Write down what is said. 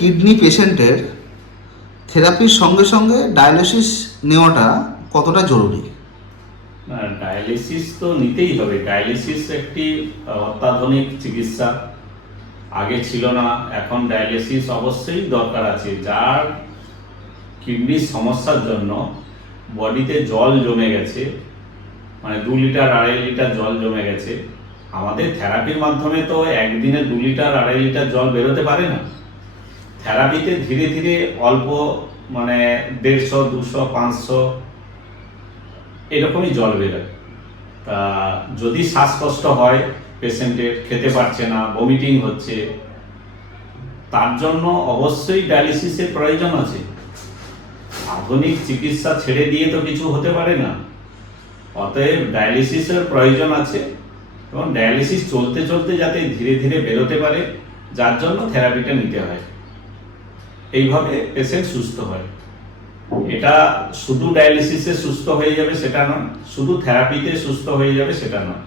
Kidney পেশেন্টের থেরাপির সঙ্গে সঙ্গে ডায়ালিসিস নেওয়াটা কতটা জরুরি? ডায়ালিসিস তো নিতেই হবে। ডায়ালিসিস একটি অত্যাধুনিক চিকিৎসা, আগে ছিল না, এখন ডায়ালিসিস অবশ্যই দরকার আছে। যার কিডনির সমস্যার জন্য বডিতে জল জমে গেছে, মানে 2 লিটার 2.5 লিটার জল জমে গেছে, আমাদের থেরাপির মাধ্যমে তো একদিনে 2 লিটার 2.5 লিটার জল বেরোতে পারে না। থেরাপিতে ধীরে ধীরে অল্প, মানে 150, 200, 500 এরকমই জল বেরোয়। তা যদি শ্বাসকষ্ট হয়, পেশেন্টের খেতে পারছে না, ভমিটিং হচ্ছে, তার জন্য অবশ্যই ডায়ালিসিসের প্রয়োজন আছে। আধুনিক চিকিৎসা ছেড়ে দিয়ে তো কিছু হতে পারে না, অতএব ডায়ালিসিসের প্রয়োজন আছে এবং ডায়ালিসিস চলতে চলতে যাতে ধীরে ধীরে বেরোতে পারে, যার জন্য থেরাপিটা নিতে হয়। এইভাবে পেশেন্ট সুস্থ হয়। এটা শুধু ডায়ালিসিসে সুস্থ হয়ে যাবে সেটা নয়, শুধু থেরাপিতে সুস্থ হয়ে যাবে সেটা নয়।